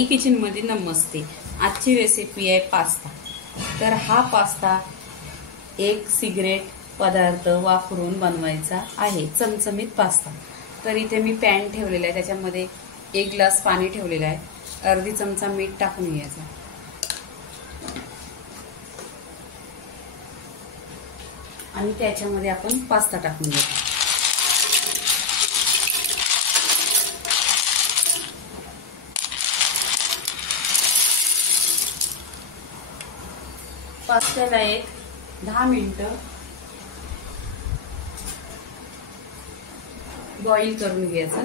Kitchen मध्ये नमस्ते। आजची recipe आहे पास्ता। तर हा पास्ता एक सिक्रेट पदार्थ वापरून बनवायचा आहे, चमचमीत पास्ता। तर इथे मी पॅन ठेवलेला आहे, त्याच्यामध्ये 1 ग्लास पाणी ठेवलेलं आहे, अर्धी चमचा मीठ टाकून घ्यायचं आणि त्याच्यामध्ये आपण पास्ता टाकून घ्यायचा। पास्त्याला एक 10 मिनिटं बॉईल करून घ्यायचं।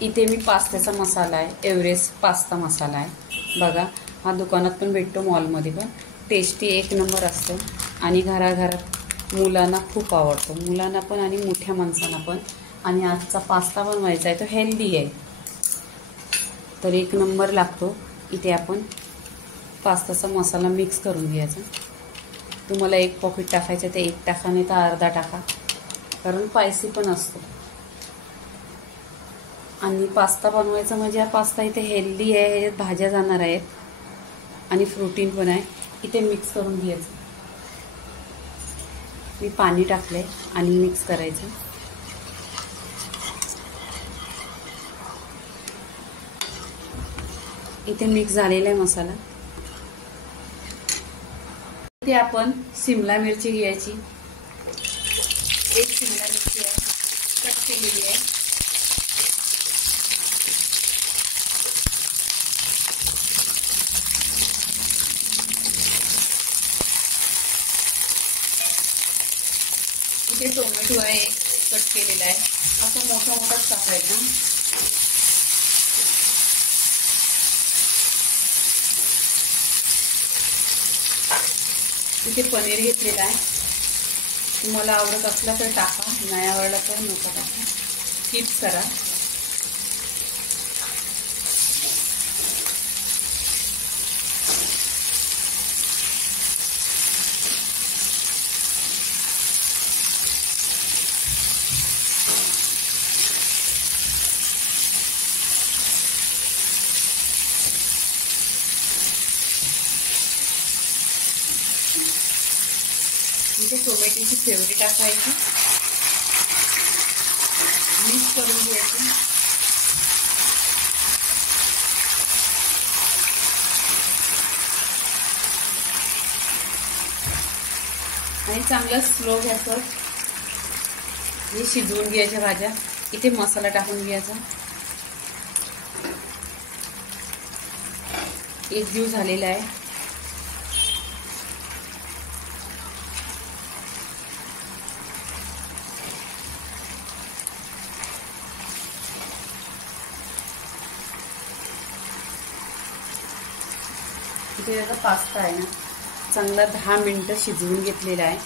इथे मी पास्त्याचा मसाला आहे, एव्हरेस्ट पास्ता मसाला आहे बघा। हा दुकानात पण भेटतो, मॉलमध्ये पण। टेस्टी एक नंबर असतो आणि घराघरात मुलांना खूप आवडतो, मुलांना पण आणि मोठ्या माणसांना पण। आणि आजचा पास्ता बनवायचा आहे तो हेल्दी आहे, तर एक नंबर लागतो। इथे आपण पास्ताचा मसाला मिक्स करून घ्यायचा। तुम्हाला 1 पॉकेट टाकायचं ते 1 टाका, नाही तर अर्धा टाका, कारण स्पायसी पण असतो। आणि पास्ता बनवायचा म्हणजे हा पास्ता इथे हेल्दी आहे, ह्याच्यात भाज्या जाणार आहेत आणि प्रोटीन पण आहे। इथे मिक्स करून घ्यायचं। मी पाणी टाकले आणि मिक्स करायचं। इथे मिक्स झालेला आहे मसाला। इथे आपण शिमला मिरची घ्यायची, 1 शिमला मिरची आहे कट केलेली आहे। इथे टोमॅटो आहे कट केलेला आहे, असं मोठा मोठाच टाकायचा। इथे पनीर घेतलेला आहे, तुम्हाला आवडत असला तर टाका, नाही आवडला तर नका टाका, स्किप करा। इथे टोमॅटोची प्युरी टाकायची, मिक्स करून घ्यायची। आणि चांगलं स्लो गॅसवर हे शिजवून घ्यायच्या भाज्या। इथे मसाला टाकून घ्यायचा, एक जीव झालेला आहे। इथे त्याचा पास्ता आहे ना, चांगला 10 मिनिटं शिजवून घेतलेला आहे।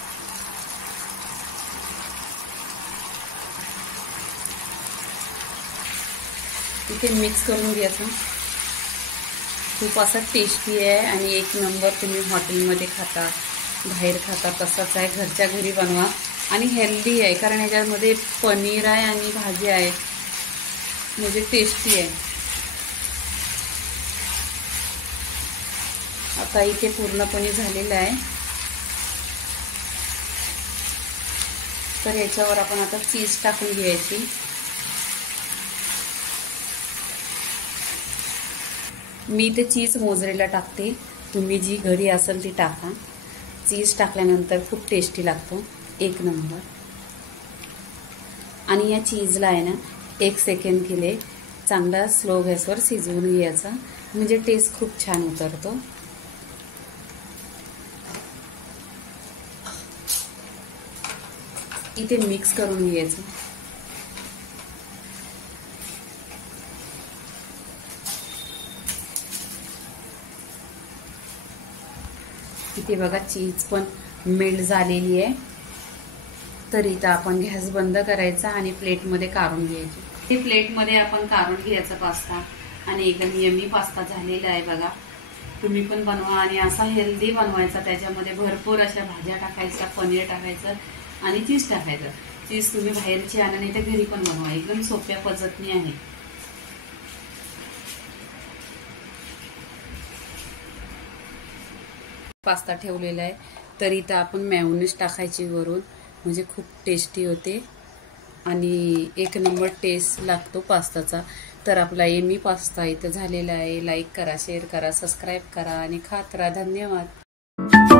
इथे मिक्स करून घ्यायचं। खूप असा टेस्टी आहे आणि एक नंबर। तुम्ही हॉटेलमध्ये खाता, बाहेर खाता, तसाच आहे, घरच्या घरी बनवा आणि हेल्दी आहे, कारण ह्याच्यामध्ये पनीर आहे आणि भाजी आहे, म्हणजे टेस्टी आहे। आता इथे पूर्णपणे झालेलं आहे, तर याच्यावर आपण आता चीज टाकून घ्यायची। मी इथे चीज मोझरेला टाकते, तुम्ही जी घरी असेल ती टाका। चीज टाकल्यानंतर खूप टेस्टी लागतो, एक नंबर। आणि या चीजला आहे ना 1 सेकंड केले चांगला स्लो गॅसवर शिजवून घ्यायचा, म्हणजे टेस्ट खूप छान उतरतो। इथे मिक्स करून घ्यायचं। इथे बघा चीज पण मेल्ट झालेली आहे, तर इथं आपण गॅस बंद करायचा आणि प्लेटमध्ये काढून घ्यायची। हे प्लेटमध्ये आपण काढून घ्यायचा पास्ता आणि एकदम यम्मी पास्ता झालेला आहे बघा। तुम्ही पण बनवा आणि असा हेल्दी बनवायचा, त्याच्यामध्ये भरपूर अशा भाज्या टाकायच्या, पनीर टाकायचं आणि चीज टाकायचं. चीज तुम्ही बाहेरची आणा नाही तर घरी पण बनवा, एकदम सोप्या पद्धतीने आहे. पास्ता ठेवलेला आहे, तर इथं आपण मेयोनीज टाकायची वरून, म्हणजे खूप टेस्टी होते आणि एक नंबर टेस्ट लागतो पास्ताचा. तर आपला एमी पास्ता इथं झालेला आहे. लाईक करा, शेअर करा, सबस्क्राईब करा आणि खात राहा. धन्यवाद.